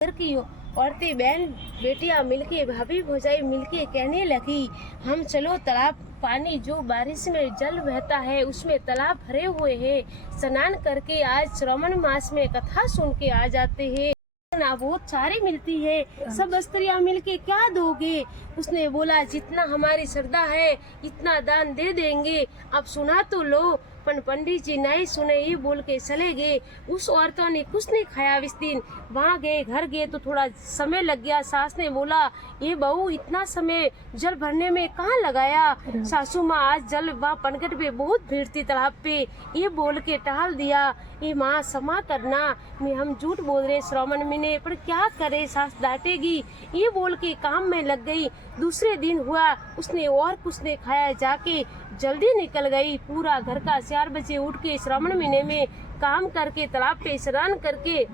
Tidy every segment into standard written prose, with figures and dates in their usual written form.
घर की औरतें बहन बेटियां मिलके भाभी भौजाई मिलके कहने लगी, हम चलो तालाब पानी जो बारिश में जल बहता है उसमें तालाब भरे हुए हैं, स्नान करके आज श्रावण मास में कथा सुन के आ जाते हैं ना, बहुत सारी मिलती है। सब स्त्रियां मिलके क्या दोगे? उसने बोला जितना हमारी श्रद्धा है इतना दान दे देंगे। अब सुना तो लो। पंडित जी नहीं सुने, ये बोल के चले गए। उस औरतों ने कुछ नहीं खाया इस दिन। वहाँ गए, घर गए तो थोड़ा समय लग गया। सास ने बोला, ये बहू इतना समय जल भरने में कहाँ लगाया? सासू माँ आज जल वहाँ पनघट पे बहुत भीड़ थी तालाब पे, ये बोल के टहल दिया। ये माँ क्षमा करना, मैं हम झूठ बोल रहे श्रावण महीने, पर क्या करे, सास डांटेगी, ये बोल के काम में लग गई। दूसरे दिन हुआ, उसने और कुछ नहीं खाया, जाके जल्दी निकल गई। पूरा घर का 4 बजे उठ के श्रावण महीने में काम करके तालाब पे स्नान करके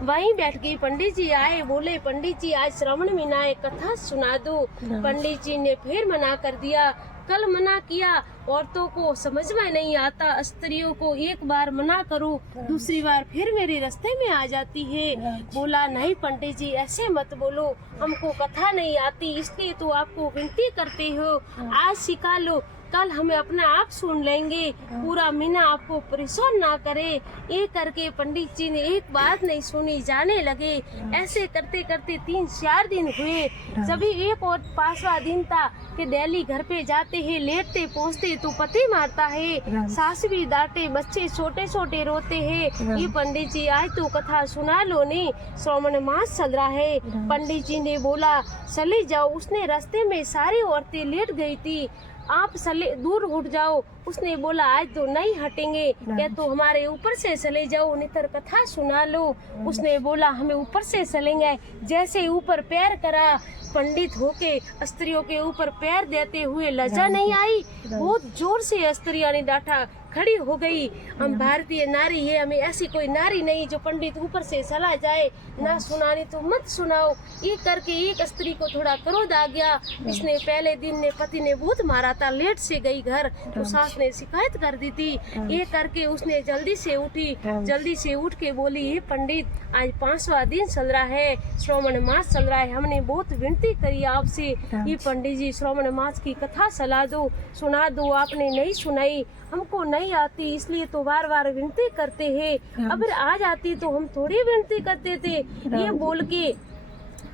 वहीं बैठ गई। पंडित जी आए, बोले पंडित जी आज श्रावण महीना है, कथा सुना दो। पंडित जी ने फिर मना कर दिया। कल मना किया, औरतों को समझ में नहीं आता, स्त्रियों को एक बार मना करो दूसरी बार फिर मेरे रास्ते में आ जाती है। बोला नहीं पंडित जी ऐसे मत बोलो, हमको कथा नहीं आती इसलिए तो आपको विनती करते हो, आज सिखा लो, कल हमें अपना आप सुन लेंगे, पूरा महीना आपको परेशान ना करे। ये करके पंडित जी ने एक बात नहीं सुनी, जाने लगे। ऐसे करते करते 3-4 दिन हुए। सभी एक और 5वां दिन था कि डेली घर पे जाते हैं, लेटते पहुँचते तो पति मारता है, सास भी डांटे, बच्चे छोटे छोटे रोते हैं। ये पंडित जी आज तो कथा सुना लो ने, श्रावण मास चल रहा है। पंडित जी ने बोला चले जाओ। उसने रास्ते में सारी औरतें लेट गई थी, आप चले दूर उठ जाओ। उसने बोला आज तो नहीं हटेंगे, या तो हमारे ऊपर से चले जाओ, नितर कथा सुना लो। उसने बोला हमें ऊपर से चलेंगे। जैसे ऊपर पैर करा, पंडित होके स्त्रियों के ऊपर पैर देते हुए लज्जा नहीं आई, बहुत जोर से स्त्रियों ने डांटा। खड़ी हो गई, हम भारतीय नारी है, हमें ऐसी कोई नारी नहीं जो पंडित ऊपर से चला जाए, ना सुनानी तो मत सुनाओ। ये करके एक स्त्री को थोड़ा क्रोध आ गया। इसने पहले दिन ने पति ने बहुत मारा था, लेट से गई घर, तो सास ने शिकायत कर दी थी। ये करके उसने जल्दी से उठी, जल्दी से उठ के बोली, ये पंडित आज 5वां दिन चल रहा है, श्रावण मास चल रहा है, हमने बहुत विनती करी आपसे, ये पंडित जी श्रावण मास की कथा चला दो, सुना दो, आपने नहीं सुनाई, हमको नहीं आती इसलिए तो बार बार विनती करते हैं, अगर आ जाती तो हम थोड़ी विनती करते थे। ये बोल के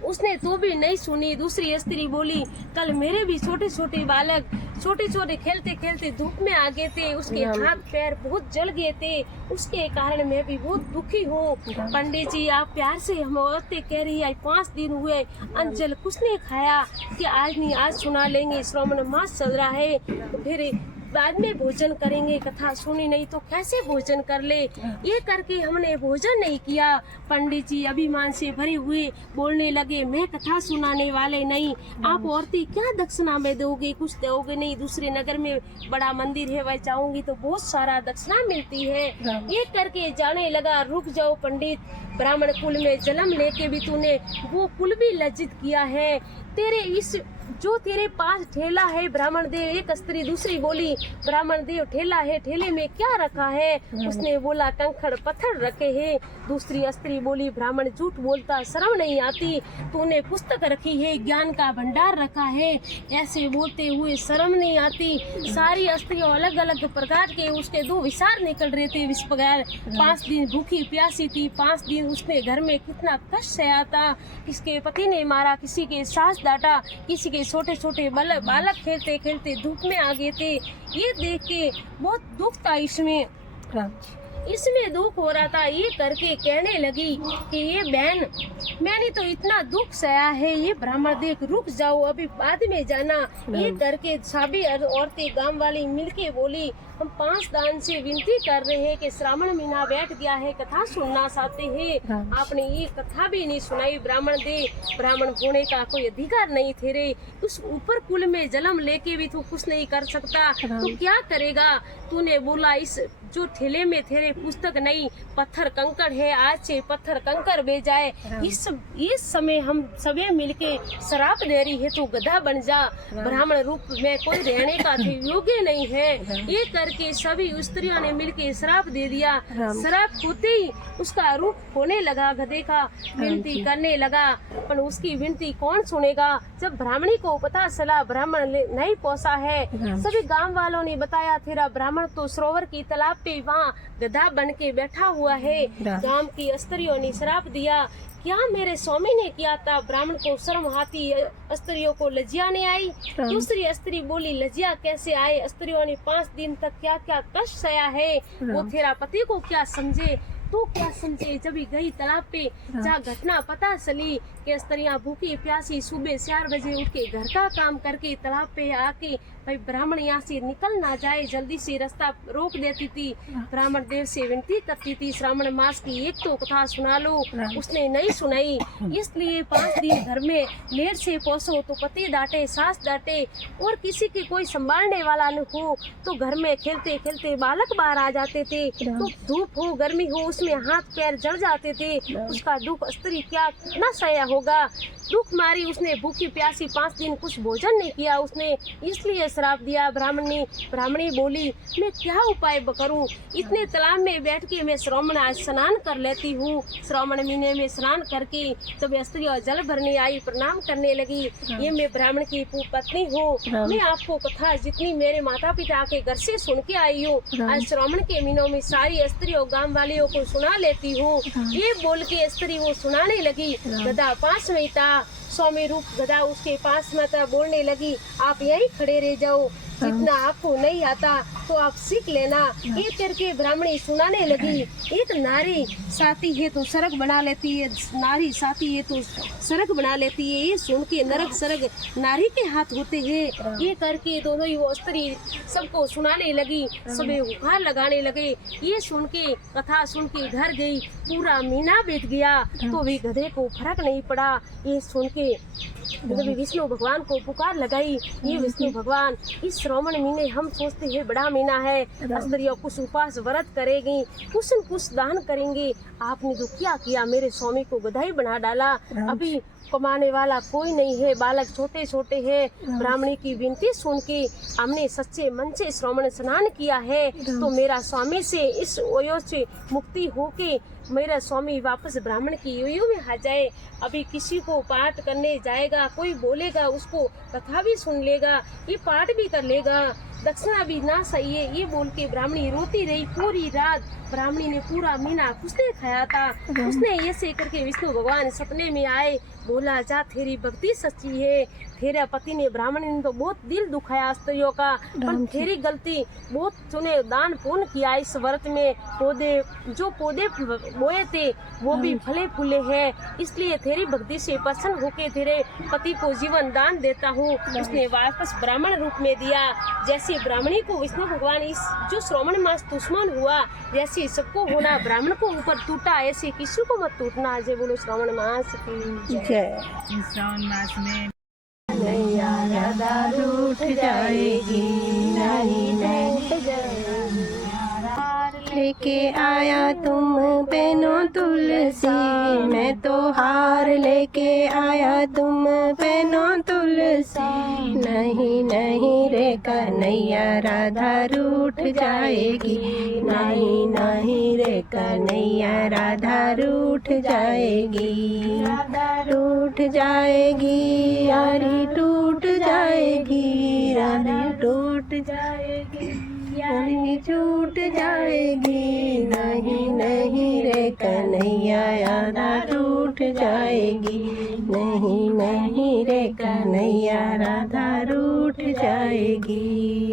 उसने तो भी नहीं सुनी। दूसरी स्त्री बोली, कल मेरे भी छोटे छोटे बालक छोटे छोटे खेलते खेलते धूप में आ गए थे, उसके हाथ पैर बहुत जल गए थे, उसके कारण मैं भी बहुत दुखी हूँ। पंडित जी आप प्यार से हम औरतें कह रही है, 5 दिन हुए अंजल कुछ नहीं खाया, कि आज नहीं आज सुना लेंगे, श्रावण मास चल रहा है, तो फिर बाद में भोजन करेंगे, कथा सुनी नहीं तो कैसे भोजन कर ले। ये करके हमने भोजन नहीं किया। पंडित जी अभिमान से भरे हुए बोलने लगे, मैं कथा सुनाने वाले नहीं, आप औरतें क्या दक्षिणा में दोगे, कुछ दोगे नहीं, दूसरे नगर में बड़ा मंदिर है वह जाऊंगी तो बहुत सारा दक्षिणा मिलती है। ये करके जाने लगा, रुक जाओ पंडित, ब्राह्मण कुल में जन्म लेके भी तूने वो कुल भी लज्जित किया है, तेरे इस जो तेरे पास ठेला है ब्राह्मण देव। एक स्त्री दूसरी बोली, ब्राह्मण देव ठेला है, ठेले में क्या रखा है? उसने बोला कंकड़ पत्थर रखे हैं। दूसरी स्त्री बोली, ब्राह्मण झूठ बोलता, शर्म नहीं आती, तूने पुस्तक रखी है, ज्ञान का भंडार रखा है, ऐसे बोलते हुए शर्म नहीं आती। सारी स्त्रियों अलग अलग प्रकार के उसके 2 विचार निकल रहे थे। विष प्रकार 5 दिन भूखी प्यासी थी, 5 दिन उसने घर में कितना कष्ट सहा था, किसके पति ने मारा, किसी के सास डांटा, किसी के छोटे छोटे बालक खेलते खेलते धूप में आ गए थे। ये देख के बहुत दुख था, इसमें दुख हो रहा था। ये करके कहने लगी कि ये बहन मैंने तो इतना दुख सहा है, ये ब्राह्मण देख रुक जाओ, अभी बाद में जाना। ये करके सभी औरतें गांव वाली मिलके बोली, हम 5 दान से विनती कर रहे हैं कि श्रावण महीना बैठ गया है, कथा सुनना चाहते हैं, आपने ये कथा भी नहीं सुनाई। ब्राह्मण दे, ब्राह्मण होने का कोई अधिकार नहीं थे रे, उस ऊपर कुल में जन्म लेके भी तू कुछ नहीं कर सकता, तू क्या करेगा? तूने बोला इस जो ठेले में तेरे पुस्तक नहीं, पत्थर कंकड़ है, आज से पत्थर कंकड़ भेजाए। इस समय हम सभी मिलके शराप दे रही है, तू गधा बन जा, ब्राह्मण रूप में कोई रहने का योग्य नहीं है। ये करके सभी स्त्रियों ने मिलके श्राप दे दिया। श्राप होते ही उसका रूप होने लगा, गधे का विनती करने लगा, पर उसकी विनती कौन सुनेगा। जब ब्राह्मणी को पता चला ब्राह्मण नहीं पहुंचा है, सभी गांव वालों ने बताया तेरा ब्राह्मण तो सरोवर की तालाब पे वहाँ गधा बन के बैठा हुआ है। गांव की स्त्रियों ने श्राप दिया, क्या मेरे स्वामी ने किया था। ब्राह्मण को शर्म आती, स्त्रियों को लज्जा नहीं आई। दूसरी स्त्री बोली लज्जा कैसे आए, स्त्रियों ने 5 दिन तक क्या क्या कष्ट सहा है, वो तेरा पति को क्या समझे, तू क्या समझे। जब ही गई तालाब पे, जहाँ घटना पता चली कि स्त्रियां भूखी प्यासी सुबह 4 बजे उठ के घर का काम करके तालाब पे आके भाई ब्राह्मण यहाँ से निकल ना जाए, जल्दी से रास्ता रोक देती थी। ब्राह्मण देव से विनती करती थी श्रावण मास की एक तो कथा सुना लो, उसने नहीं सुनाई। इसलिए 5 दिन घर में लेट से पहुँचो तो पति डांटे, सास डांटे, और किसी की कोई संभालने वाला न हो तो घर में खेलते खेलते बालक बाहर आ जाते थे। तो धूप हो गर्मी हो उसमें हाथ पैर जल जाते थे। उसका दुख स्त्री क्या न सहा होगा। दुख मारी उसने भूखी प्यासी 5 दिन कुछ भोजन नहीं किया उसने, इसलिए श्राप दिया। ब्राह्मणी बोली मैं क्या उपाय करूं, इतने तालाब में बैठ के मैं श्रावण स्नान कर लेती हूँ। श्रावण महीने में स्नान करके जब स्त्री जल भरने आई, प्रणाम करने लगी, ये मैं ब्राह्मण की पत्नी हूँ। मैं आपको कथा जितनी मेरे माता पिता के घर से सुन के आई हूँ, आज श्रावण के महीनों में सारी स्त्रियों गाँव वालियों को सुना लेती हूँ। ये बोल के स्त्री वो सुनाने लगी। गधा 5 में था, स्वामी रूप गधा उसके पास में था, बोलने लगी आप यहीं खड़े रह जाओ, जितना आपको नहीं आता तो आप सीख लेना। ये करके ब्राह्मणी सुनाने लगी, एक नारी साथी है तो स्वर्ग बना लेती है, नारी साथी है तो स्वर्ग बना लेती है। ये सुन के नरक स्वर्ग नारी के हाथ होते हैं। ये करके दोनों ही वो स्त्री सबको सुनाने लगी, सबे हुकार लगाने लगे। ये सुन के कथा सुन के घर गई, पूरा महीना बीत गया तो भी गधे को फर्क नहीं पड़ा। ये सुन के जब विष्णु भगवान को पुकार लगाई, ये विष्णु भगवान इस श्रावण महीने हम सोचते हैं बड़ा महीना है, स्त्रियों कुछ उपास व्रत करेगी, कुछ न कुछ दान करेंगे, आपने जो क्या किया मेरे स्वामी को गधा ही बना डाला। अभी कमाने वाला कोई नहीं है, बालक छोटे छोटे हैं। ब्राह्मणी की विनती सुन के हमने सच्चे मन से श्रावण स्नान किया है तो मेरा स्वामी से इस ओयो से मुक्ति होके मेरा स्वामी वापस ब्राह्मण की योयो में आ जाए। अभी किसी को पाठ करने जाएगा, कोई बोलेगा उसको कथा भी सुन लेगा, ये पाठ भी कर लेगा, दक्षिणा भी ना सही है। ये बोल के ब्राह्मणी रोती रही पूरी रात। ब्राह्मणी ने पूरा महीना कुछ नहीं खाया था। उसने ऐसे करके विष्णु भगवान सपने में आए, बोला जा तेरी भक्ति सच्ची है, तेरे पति ने ब्राह्मणी ने तो बहुत दिल दुखाया स्त्रियों का, पर तेरी गलती बहुत तूने दान पुण्य किया इस व्रत में, पौधे बोए थे वो भी फले फूले हैं, इसलिए तेरी भक्ति से प्रसन्न होके तेरे पति को जीवन दान देता हूँ। उसने वापस ब्राह्मण रूप में दिया। जैसे ब्राह्मणी को विष्णु भगवान इस जो श्रावण मास दुश्मन हुआ, जैसे सबको होना ब्राह्मण को ऊपर टूटा, ऐसे किसी को मत टूटना। जय बोलो श्रावण मास की जय। श्रावण मास में नैया राधा रूठ जाएगी, नहीं लेके आया तुम पहनो तुलसी, मैं तो हार लेके आया तुम पहनो तुलसी। नहीं नहीं रे कन्हैया राधा रूठ जाएगी, नहीं नहीं रे कन्हैया राधा रूठ जाएगी, राधा रूठ जाएगी, यारी टूट जाएगी, राधा टूट जाएगी, यारी छूट जाएगी। नहीं नहीं रे कन्हैया राधा रूठ जाएगी, नहीं नहीं रे कन्हैया राधा रूठ जाएगी।